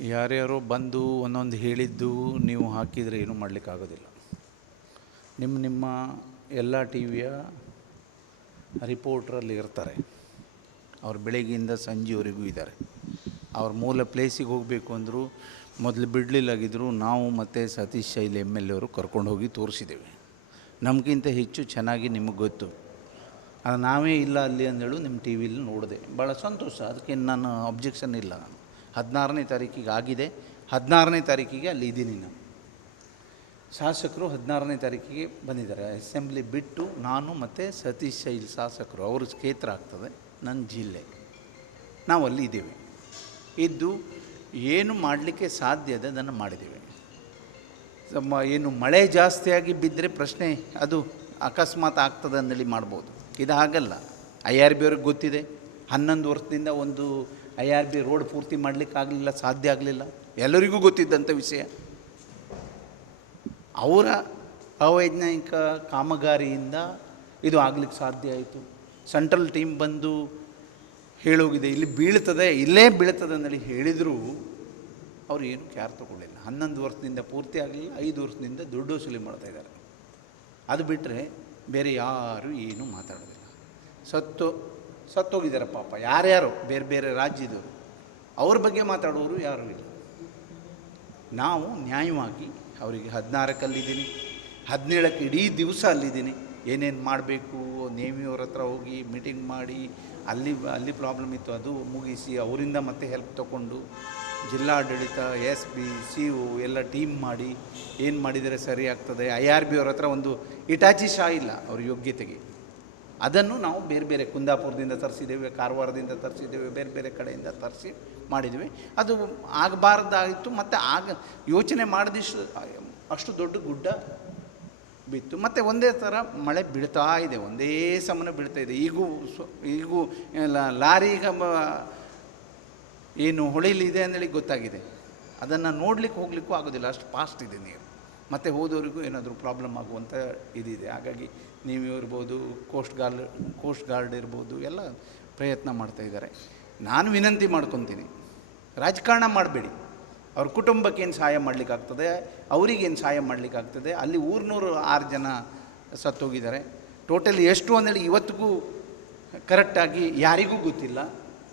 ಯಾರ್ಯಾರೋ ಬಂದು ಒಂದೊಂದು ಹೇಳಿದ್ದು ನೀವು ಹಾಕಿದರೆ ಏನೂ ಮಾಡಲಿಕ್ಕಾಗೋದಿಲ್ಲ. ನಿಮ್ಮ ನಿಮ್ಮ ಎಲ್ಲ ಟಿ ವಿಯ ರಿಪೋರ್ಟ್ರಲ್ಲಿ ಇರ್ತಾರೆ. ಅವ್ರು ಬೆಳಗ್ಗೆಯಿಂದ ಸಂಜೆವರೆಗೂ ಇದ್ದಾರೆ. ಅವ್ರ ಮೂಲ ಪ್ಲೇಸಿಗೆ ಹೋಗಬೇಕು ಅಂದರೂ ಮೊದಲು ಬಿಡಲಿಲ್ಲಾಗಿದ್ದರು ನಾವು ಮತ್ತು ಸತೀಶ್ ಶೈಲ್ ಎಂ ಎಲ್ ಎವರು ಕರ್ಕೊಂಡು ಹೋಗಿ ತೋರಿಸಿದ್ದೇವೆ. ನಮಗಿಂತ ಹೆಚ್ಚು ಚೆನ್ನಾಗಿ ನಿಮಗೆ ಗೊತ್ತು. ಅದು ನಾವೇ ಇಲ್ಲ ಅಲ್ಲಿ ಅಂದೇಳು ನಿಮ್ಮ ಟಿ ವಿಲಿ ನೋಡಿದೆ. ಭಾಳ ಸಂತೋಷ. ಅದಕ್ಕೆ ನಾನು ಅಬ್ಜೆಕ್ಷನ್ ಇಲ್ಲ. ಹದಿನಾರನೇ ತಾರೀಕಿಗೆ ಆಗಿದೆ. ಹದಿನಾರನೇ ತಾರೀಕಿಗೆ ಅಲ್ಲಿ ಇದ್ದೀನಿ ನಾನು. ಶಾಸಕರು ಹದಿನಾರನೇ ತಾರೀಕಿಗೆ ಬಂದಿದ್ದಾರೆ. ಅಸೆಂಬ್ಲಿ ಬಿಟ್ಟು ನಾನು ಮತ್ತು ಸತೀಶ್ ಶೈಲ್ ಶಾಸಕರು, ಅವರು ಕ್ಷೇತ್ರ ಆಗ್ತದೆ, ನನ್ನ ಜಿಲ್ಲೆ. ನಾವು ಅಲ್ಲಿ ಇದ್ದೇವೆ. ಇದ್ದು ಏನು ಮಾಡಲಿಕ್ಕೆ ಸಾಧ್ಯ ಇದೆ ಅದನ್ನು ಮಾಡಿದ್ದೇವೆ. ನಮ್ಮ ಏನು ಮಳೆ ಜಾಸ್ತಿಯಾಗಿ ಬಿದ್ದರೆ ಪ್ರಶ್ನೆ ಅದು ಅಕಸ್ಮಾತ್ ಆಗ್ತದೆ ಅಂದೇಳಿ ಮಾಡ್ಬೋದು. ಇದು ಹಾಗಲ್ಲ. ಐ ಆರ್ ಬಿ ಅವ್ರಿಗೆ ಗೊತ್ತಿದೆ. ಹನ್ನೊಂದು ವರ್ಷದಿಂದ ಒಂದು ಐ ಆರ್ ಬಿ ರೋಡ್ ಪೂರ್ತಿ ಮಾಡಲಿಕ್ಕೆ ಆಗಲಿಲ್ಲ, ಸಾಧ್ಯ ಆಗಲಿಲ್ಲ. ಎಲ್ಲರಿಗೂ ಗೊತ್ತಿದ್ದಂಥ ವಿಷಯ. ಅವರ ಅವೈಜ್ಞಾನಿಕ ಕಾಮಗಾರಿಯಿಂದ ಇದು ಆಗಲಿಕ್ಕೆ ಸಾಧ್ಯ ಆಯಿತು. ಸೆಂಟ್ರಲ್ ಟೀಮ್ ಬಂದು ಹೇಳೋಗಿದೆ, ಇಲ್ಲಿ ಬೀಳ್ತದೆ, ಇಲ್ಲೇ ಬೀಳ್ತದೆ ಅಂತೇಳಿ ಹೇಳಿದರೂ ಅವ್ರು ಏನು ಕ್ಯಾರ್ ತೊಗೊಳ್ಳಿಲ್ಲ. ಹನ್ನೊಂದು ವರ್ಷದಿಂದ ಪೂರ್ತಿ ಆಗಲಿಲ್ಲ, ಐದು ವರ್ಷದಿಂದ ದುಡ್ಡು ವಸೂಲಿ ಮಾಡ್ತಾ ಇದ್ದಾರೆ. ಅದು ಬಿಟ್ಟರೆ ಬೇರೆ ಯಾರೂ ಏನೂ ಮಾತಾಡೋದಿಲ್ಲ. ಸತ್ತು ಸತ್ತೋಗಿದ್ದಾರೆ ಪಾಪ. ಯಾರ್ಯಾರು? ಬೇರೆ ಬೇರೆ ರಾಜ್ಯದವರು. ಅವ್ರ ಬಗ್ಗೆ ಮಾತಾಡೋರು ಯಾರೂ ಇಲ್ಲ. ನಾವು ನ್ಯಾಯವಾಗಿ ಅವರಿಗೆ ಹದಿನಾರಕ್ಕೆ ಅಲ್ಲಿದ್ದೀನಿ ಹದಿನೇಳಕ್ಕೆ ಇಡೀ ದಿವಸ ಅಲ್ಲಿದ್ದೀನಿ. ಏನೇನು ಮಾಡಬೇಕು? ನೇಮಿಯವ್ರ ಹತ್ರ ಹೋಗಿ ಮೀಟಿಂಗ್ ಮಾಡಿ, ಅಲ್ಲಿ ಅಲ್ಲಿ ಪ್ರಾಬ್ಲಮ್ ಇತ್ತು, ಅದು ಮುಗಿಸಿ ಅವರಿಂದ ಮತ್ತೆ ಹೆಲ್ಪ್ ತಗೊಂಡು ಜಿಲ್ಲಾಡಳಿತ ಎಸ್ ಬಿ ಸಿ ಒ ಎಲ್ಲ ಟೀಮ್ ಮಾಡಿ ಏನು ಮಾಡಿದರೆ ಸರಿ ಆಗ್ತದೆ? ಐ ಆರ್ ಬಿ ಅವ್ರ ಹತ್ರ ಒಂದು ಇಟಾಚಿ ಶಾ ಇಲ್ಲ ಅವ್ರ ಯೋಗ್ಯತೆಗೆ. ಅದನ್ನು ನಾವು ಬೇರೆ ಬೇರೆ ಕುಂದಾಪುರದಿಂದ ತರಿಸಿದ್ದೇವೆ, ಕಾರವಾರದಿಂದ ತರಿಸಿದ್ದೇವೆ, ಬೇರೆ ಬೇರೆ ಕಡೆಯಿಂದ ತರಿಸಿ ಮಾಡಿದ್ವಿ. ಅದು ಆಗಬಾರ್ದಾಗಿತ್ತು, ಮತ್ತು ಆಗ ಯೋಚನೆ ಮಾಡಿದಿಷ್ಟು, ಅಷ್ಟು ದೊಡ್ಡ ಗುಡ್ಡ ಬಿತ್ತು. ಮತ್ತು ಒಂದೇ ಥರ ಮಳೆ ಬೀಳ್ತಾ ಇದೆ, ಒಂದೇ ಸಮನೆ ಬೀಳ್ತಾ ಇದೆ. ಈಗೂ ಸ್ವ, ಈಗೂ ಲಾರಿಗ ಏನು ಹೊಳಿಲಿದೆ ಅಂದೇಳಿ ಗೊತ್ತಾಗಿದೆ. ಅದನ್ನು ನೋಡ್ಲಿಕ್ಕೆ ಹೋಗ್ಲಿಕ್ಕೂ ಆಗೋದಿಲ್ಲ, ಅಷ್ಟು ಫಾಸ್ಟ್ ಇದೆ ನೀರು. ಮತ್ತು ಹೋದವರಿಗೂ ಏನಾದರೂ ಪ್ರಾಬ್ಲಮ್ ಆಗುವಂಥ ಇದಿದೆ. ಹಾಗಾಗಿ ನೀವು ಇರ್ಬೋದು ಕೋಸ್ಟ್ ಗಾರ್ಡ್ ಕೋಸ್ಟ್ ಗಾರ್ಡ್ ಇರ್ಬೋದು, ಎಲ್ಲ ಪ್ರಯತ್ನ ಮಾಡ್ತಾ ಇದ್ದಾರೆ. ನಾನು ವಿನಂತಿ ಮಾಡ್ಕೊತೀನಿ, ರಾಜಕಾರಣ ಮಾಡಬೇಡಿ. ಅವ್ರ ಕುಟುಂಬಕ್ಕೆ ಏನು ಸಹಾಯ ಮಾಡಲಿಕ್ಕಾಗ್ತದೆ ಅವರಿಗೇನು ಸಹಾಯ ಮಾಡಲಿಕ್ಕಾಗ್ತದೆ ಅಲ್ಲಿ ಊರ್ನೂರು ಆರು ಜನ ಸತ್ತೋಗಿದ್ದಾರೆ. ಟೋಟಲ್ ಎಷ್ಟು ಅಂದೇಳಿ ಇವತ್ತಿಗೂ ಕರೆಕ್ಟಾಗಿ ಯಾರಿಗೂ ಗೊತ್ತಿಲ್ಲ.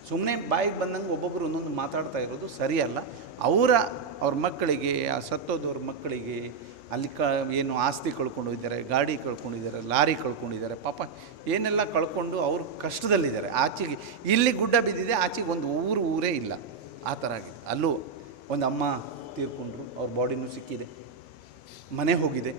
ಸುಮ್ಮನೆ ಬಾಯಿಗೆ ಬಂದಂಗೆ ಒಬ್ಬೊಬ್ಬರು ಒಂದೊಂದು ಮಾತಾಡ್ತಾ ಇರೋದು ಸರಿಯಲ್ಲ. ಅವರ, ಅವ್ರ ಮಕ್ಕಳಿಗೆ, ಆ ಸತ್ತೋದವ್ರ ಮಕ್ಕಳಿಗೆ ಅಲ್ಲಿ ಕ, ಏನು ಆಸ್ತಿ ಕಳ್ಕೊಂಡಿದ್ದಾರೆ, ಗಾಡಿ ಕಳ್ಕೊಂಡಿದ್ದಾರೆ, ಲಾರಿ ಕಳ್ಕೊಂಡಿದ್ದಾರೆ, ಪಾಪ ಏನೆಲ್ಲ ಕಳ್ಕೊಂಡು ಅವರು ಕಷ್ಟದಲ್ಲಿದ್ದಾರೆ. ಆಚೆಗೆ, ಇಲ್ಲಿ ಗುಡ್ಡ ಬಿದ್ದಿದೆ, ಆಚೆಗೆ ಒಂದು ಊರು, ಊರೇ ಇಲ್ಲ. ಆ ಥರ ಆಗಿದೆ. ಅಲ್ಲೂ ಒಂದು ಅಮ್ಮ ತೀರ್ಕೊಂಡ್ರು, ಅವ್ರ ಬಾಡಿನೂ ಸಿಕ್ಕಿದೆ. ಮನೆ ಹೋಗಿದೆ.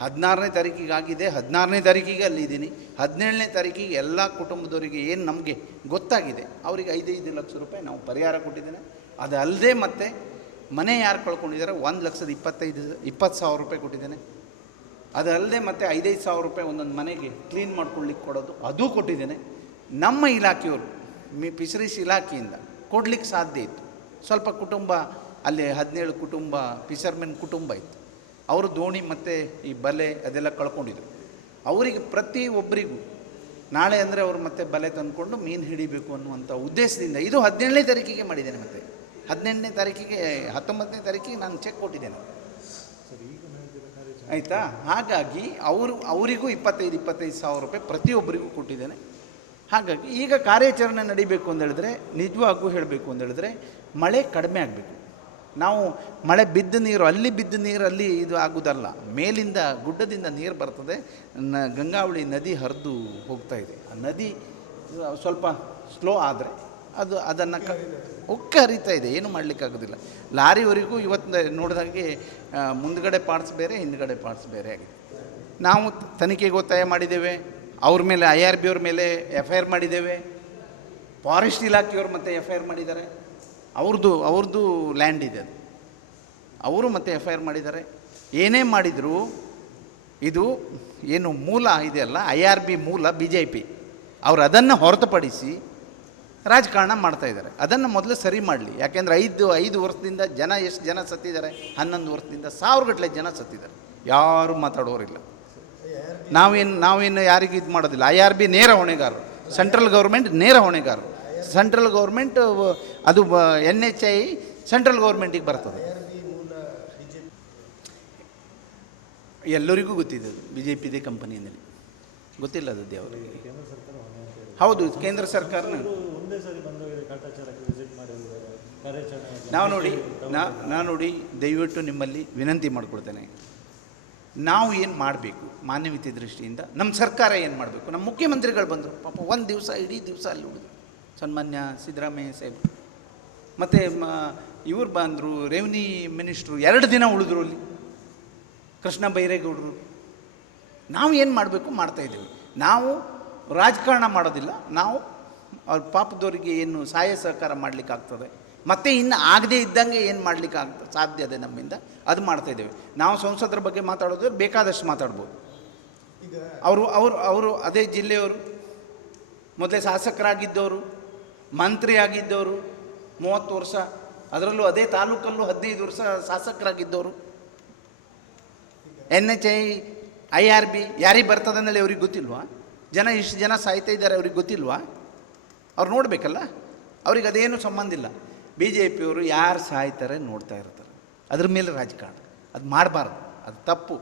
ಹದಿನಾರನೇ ತಾರೀಕಿಗೆ ಆಗಿದೆ, ಹದಿನಾರನೇ ತಾರೀಕಿಗೆ ಅಲ್ಲಿದ್ದೀನಿ ಹದಿನೇಳನೇ ತಾರೀಕಿಗೆ ಎಲ್ಲ ಕುಟುಂಬದವರಿಗೆ ಏನು ನಮಗೆ ಗೊತ್ತಾಗಿದೆ, ಅವರಿಗೆ ಐದೈದು ಲಕ್ಷ ರೂಪಾಯಿ ನಾವು ಪರಿಹಾರ ಕೊಟ್ಟಿದ್ದೇನೆ. ಅದು ಅಲ್ಲದೆ ಮತ್ತೆ ಮನೆ ಯಾರು ಕಳ್ಕೊಂಡಿದ್ದಾರೆ ಒಂದು ಲಕ್ಷದ ಇಪ್ಪತ್ತೈದು, ಇಪ್ಪತ್ತು ಸಾವಿರ ರೂಪಾಯಿ ಕೊಟ್ಟಿದ್ದೇನೆ. ಅದಲ್ಲದೆ ಮತ್ತೆ ಐದೈದು ಸಾವಿರ ರೂಪಾಯಿ ಒಂದೊಂದು ಮನೆಗೆ ಕ್ಲೀನ್ ಮಾಡ್ಕೊಳ್ಳಿಕ್ಕೆ ಕೊಡೋದು ಅದೂ ಕೊಟ್ಟಿದ್ದೇನೆ. ನಮ್ಮ ಇಲಾಖೆಯವರು, ಮಿ ಫಿಶರೀಸ್ ಇಲಾಖೆಯಿಂದ ಕೊಡಲಿಕ್ಕೆ ಸಾಧ್ಯ ಇತ್ತು. ಸ್ವಲ್ಪ ಕುಟುಂಬ, ಅಲ್ಲಿ ಹದಿನೇಳು ಕುಟುಂಬ ಫಿಶರ್ಮೆನ್ ಕುಟುಂಬ ಇತ್ತು. ಅವರು ದೋಣಿ ಮತ್ತು ಈ ಬಲೆ ಅದೆಲ್ಲ ಕಳ್ಕೊಂಡಿದ್ರು. ಅವರಿಗೆ ಪ್ರತಿ ಒಬ್ಬರಿಗೂ ನಾಳೆ ಅಂದರೆ ಅವರು ಮತ್ತೆ ಬಲೆ ತಂದುಕೊಂಡು ಮೀನು ಹಿಡಿಬೇಕು ಅನ್ನುವಂಥ ಉದ್ದೇಶದಿಂದ ಇದು ಹದಿನೇಳನೇ ತಾರೀಕಿಗೆ ಮಾಡಿದ್ದೇನೆ ಮತ್ತೆ. ಹದಿನೆಂಟನೇ ತಾರೀಕಿಗೆ, ಹತ್ತೊಂಬತ್ತನೇ ತಾರೀಕಿಗೆ ನಾನು ಚೆಕ್ ಕೊಟ್ಟಿದ್ದೇನೆ. ಆಯಿತಾ? ಹಾಗಾಗಿ ಅವರು, ಅವರಿಗೂ ಇಪ್ಪತ್ತೈದು ಇಪ್ಪತ್ತೈದು ಸಾವಿರ ರೂಪಾಯಿ ಪ್ರತಿಯೊಬ್ಬರಿಗೂ ಕೊಟ್ಟಿದ್ದೇನೆ. ಹಾಗಾಗಿ ಈಗ ಕಾರ್ಯಾಚರಣೆ ನಡಿಬೇಕು ಅಂತ ಹೇಳಿದ್ರೆ ನಿಜವಾಗೂ ಹೇಳಬೇಕು ಅಂತ ಹೇಳಿದ್ರೆ, ಮಳೆ ಕಡಿಮೆ ಆಗಬೇಕು. ನಾವು ಮಳೆ ಬಿದ್ದ ನೀರು, ಅಲ್ಲಿ ಬಿದ್ದ ನೀರು, ಅಲ್ಲಿ ಇದು ಆಗುವುದಲ್ಲ. ಮೇಲಿಂದ ಗುಡ್ಡದಿಂದ ನೀರು ಬರ್ತದೆ. ನ ಗಂಗಾವಳಿ ನದಿ ಹರಿದು ಹೋಗ್ತಾ ಇದೆ. ಆ ನದಿ ಸ್ವಲ್ಪ ಸ್ಲೋ ಆದರೆ ಅದು ಅದನ್ನು ಕ ಉಕ್ಕ ಹರಿತಾ ಇದೆ. ಏನು ಮಾಡಲಿಕ್ಕಾಗೋದಿಲ್ಲ ಲಾರಿವರೆಗೂ ಇವತ್ತು ನೋಡಿದಾಗೆ ಮುಂದಗಡೆ ಮುಂದ್ಗಡೆ ಪಾರ್ಟ್ಸ್ ಬೇರೆ, ಹಿಂದ್ಗಡೆ ಪಾರ್ಟ್ಸ್ ಬೇರೆ ಆಗಿದೆ. ನಾವು ತನಿಖೆಗೆ ಒತ್ತಾಯ ಮಾಡಿದ್ದೇವೆ. ಅವ್ರ ಮೇಲೆ ಐ ಆರ್ ಬಿ ಅವ್ರ ಮೇಲೆ ಎಫ್ ಐ ಆರ್ ಮಾಡಿದ್ದೇವೆ. ಫಾರೆಸ್ಟ್ ಇಲಾಖೆಯವರು ಮತ್ತೆ ಎಫ್ ಐ ಆರ್ ಮಾಡಿದ್ದಾರೆ. ಅವ್ರದ್ದು ಅವ್ರದ್ದು ಲ್ಯಾಂಡ್ ಇದೆ ಅದು. ಅವರು ಮತ್ತೆ ಎಫ್ ಐ ಆರ್ ಮಾಡಿದ್ದಾರೆ. ಏನೇ ಮಾಡಿದರೂ, ಇದು ಏನು ಮೂಲ ಇದೆಯಲ್ಲ ಐ ಆರ್ ಬಿ ಮೂಲ ಬಿ ಜೆ ಪಿ ಅವ್ರು ಅದನ್ನು ಹೊರತುಪಡಿಸಿ ರಾಜಕಾರಣ ಮಾಡ್ತಾ ಇದ್ದಾರೆ. ಅದನ್ನು ಮೊದಲು ಸರಿ ಮಾಡಲಿ. ಯಾಕೆಂದರೆ ಐದು ಐದು ವರ್ಷದಿಂದ ಜನ ಎಷ್ಟು ಜನ ಸತ್ತಿದ್ದಾರೆ? ಹನ್ನೊಂದು ವರ್ಷದಿಂದ ಸಾವಿರಗಟ್ಟಲೆ ಜನ ಸತ್ತಿದ್ದಾರೆ. ಯಾರು ಮಾತಾಡೋರಿಲ್ಲ ನಾವೇನು ನಾವೇನು ಯಾರಿಗೂ ಇದು ಮಾಡೋದಿಲ್ಲ. ಐ ಆರ್ ಬಿ ನೇರ ಹೊಣೆಗಾರರು. ಸೆಂಟ್ರಲ್ ಗೌರ್ಮೆಂಟ್ ನೇರ ಹೊಣೆಗಾರರು. ಸೆಂಟ್ರಲ್ ಗೌರ್ಮೆಂಟ್ ಅದು ಎನ್ ಎಚ್ ಐ ಸೆಂಟ್ರಲ್ ಗೌರ್ಮೆಂಟಿಗೆ ಬರ್ತದೆ. ಎಲ್ಲರಿಗೂ ಗೊತ್ತಿದೆ ಅದು ಬಿ ಜೆ ಪಿದೇ ಕಂಪನಿಯಲ್ಲಿ ಗೊತ್ತಿಲ್ಲ ಅದು ಅವರಿಗೆ ಹೌದು, ಕೇಂದ್ರ ಸರ್ಕಾರನ. ಒಂದೇ ಸಾರಿ ಬಂದೋಗಿದೆ ಕಾಟಾಚಾರಕ್ಕೆ ವಿಸಿಟ್ ಮಾಡಿ ಹೋಗಿದ್ದಾರೆ ಕಾರ್ಯಾಚರಣೆ ನಾವು ನೋಡಿ, ನಾ ನೋಡಿ, ದಯವಿಟ್ಟು ನಿಮ್ಮಲ್ಲಿ ವಿನಂತಿ ಮಾಡಿಕೊಡ್ತೇನೆ ನಾವು ಏನು ಮಾಡಬೇಕು, ಮಾನವೀಯತೆ ದೃಷ್ಟಿಯಿಂದ ನಮ್ಮ ಸರ್ಕಾರ ಏನು ಮಾಡಬೇಕು? ನಮ್ಮ ಮುಖ್ಯಮಂತ್ರಿಗಳು ಬಂದರು, ಪಾಪ ಒಂದು ದಿವಸ, ಇಡೀ ದಿವಸ ಅಲ್ಲಿ ಉಳಿದು ಸನ್ಮಾನ್ಯ ಸಿದ್ದರಾಮಯ್ಯ ಸಾಹೇಬ್. ಮತ್ತು ಮ ಇವ್ರು ಬಂದರು ರೆವಿನ್ಯೂ ಮಿನಿಸ್ಟ್ರು ಎರಡು ದಿನ ಉಳಿದ್ರು ಅಲ್ಲಿ. ಕೃಷ್ಣ ಬೈರೇಗೌಡರು. ನಾವು ಏನು ಮಾಡಬೇಕು ಮಾಡ್ತಾಯಿದ್ದೀವಿ ನಾವು ರಾಜಕಾರಣ ಮಾಡೋದಿಲ್ಲ ನಾವು ಅವ್ರ ಪಾಪದವರಿಗೆ ಏನು ಸಹಾಯ ಸಹಕಾರ ಮಾಡಲಿಕ್ಕಾಗ್ತದೆ ಮತ್ತೆ ಇನ್ನು ಆಗದೇ ಇದ್ದಂಗೆ ಏನು ಮಾಡಲಿಕ್ಕೆ ಆಗ್ತದೆ ಸಾಧ್ಯ ಇದೆ ನಮ್ಮಿಂದ ಅದು ಮಾಡ್ತಾಯಿದ್ದೇವೆ ನಾವು ಸಂಸದರ ಬಗ್ಗೆ ಮಾತಾಡೋದು ಬೇಕಾದಷ್ಟು ಮಾತಾಡ್ಬೋದು. ಅವರು ಅವರು ಅವರು ಅದೇ ಜಿಲ್ಲೆಯವರು ಮೊದಲೇ ಶಾಸಕರಾಗಿದ್ದವರು. ಮಂತ್ರಿ ಆಗಿದ್ದವರು ಮೂವತ್ತು ವರ್ಷ, ಅದರಲ್ಲೂ ಅದೇ ತಾಲೂಕಲ್ಲೂ ಹದಿನೈದು ವರ್ಷ ಶಾಸಕರಾಗಿದ್ದವರು. N H I I R B ಯಾರಿಗೆ ಬರ್ತದೆ ಅಂದೇಳಿ ಅವ್ರಿಗೆ ಗೊತ್ತಿಲ್ವಾ? ಜನ ಇಷ್ಟು ಜನ ಸಾಯ್ತಾ ಇದ್ದಾರೆ ಅವ್ರಿಗೆ ಗೊತ್ತಿಲ್ವಾ? ಅವ್ರು ನೋಡಬೇಕಲ್ಲ? ಅವ್ರಿಗೆ ಅದೇನು ಸಂಬಂಧ ಇಲ್ಲ. ಬಿ ಜೆ ಪಿಯವರು ಯಾರು ಸಾಯ್ತಾರೆ ನೋಡ್ತಾ ಇರ್ತಾರೆ. ಅದ್ರ ಮೇಲೆ ರಾಜಕಾರಣ. ಅದು ಮಾಡಬಾರ್ದು. ಅದು ತಪ್ಪು.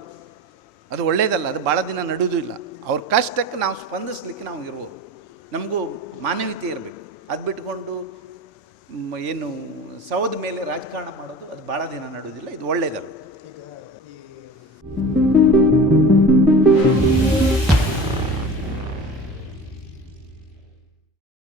ಅದು ಒಳ್ಳೇದಲ್ಲ. ಅದು ಭಾಳ ದಿನ ನಡೆಯೋದು ಇಲ್ಲ. ಅವ್ರ ಕಷ್ಟಕ್ಕೆ ನಾವು ಸ್ಪಂದಿಸ್ಲಿಕ್ಕೆ ನಾವು ಇರ್ಬೋದು. ನಮಗೂ ಮಾನವೀಯತೆ ಇರಬೇಕು. ಅದು ಬಿಟ್ಕೊಂಡು ಏನು ಸೌದ ಮೇಲೆ ರಾಜಕಾರಣ ಮಾಡೋದು ಅದು ಭಾಳ ದಿನ ನಡೆಯೋದಿಲ್ಲ ಇದು ಒಳ್ಳೇದಲ್ಲ.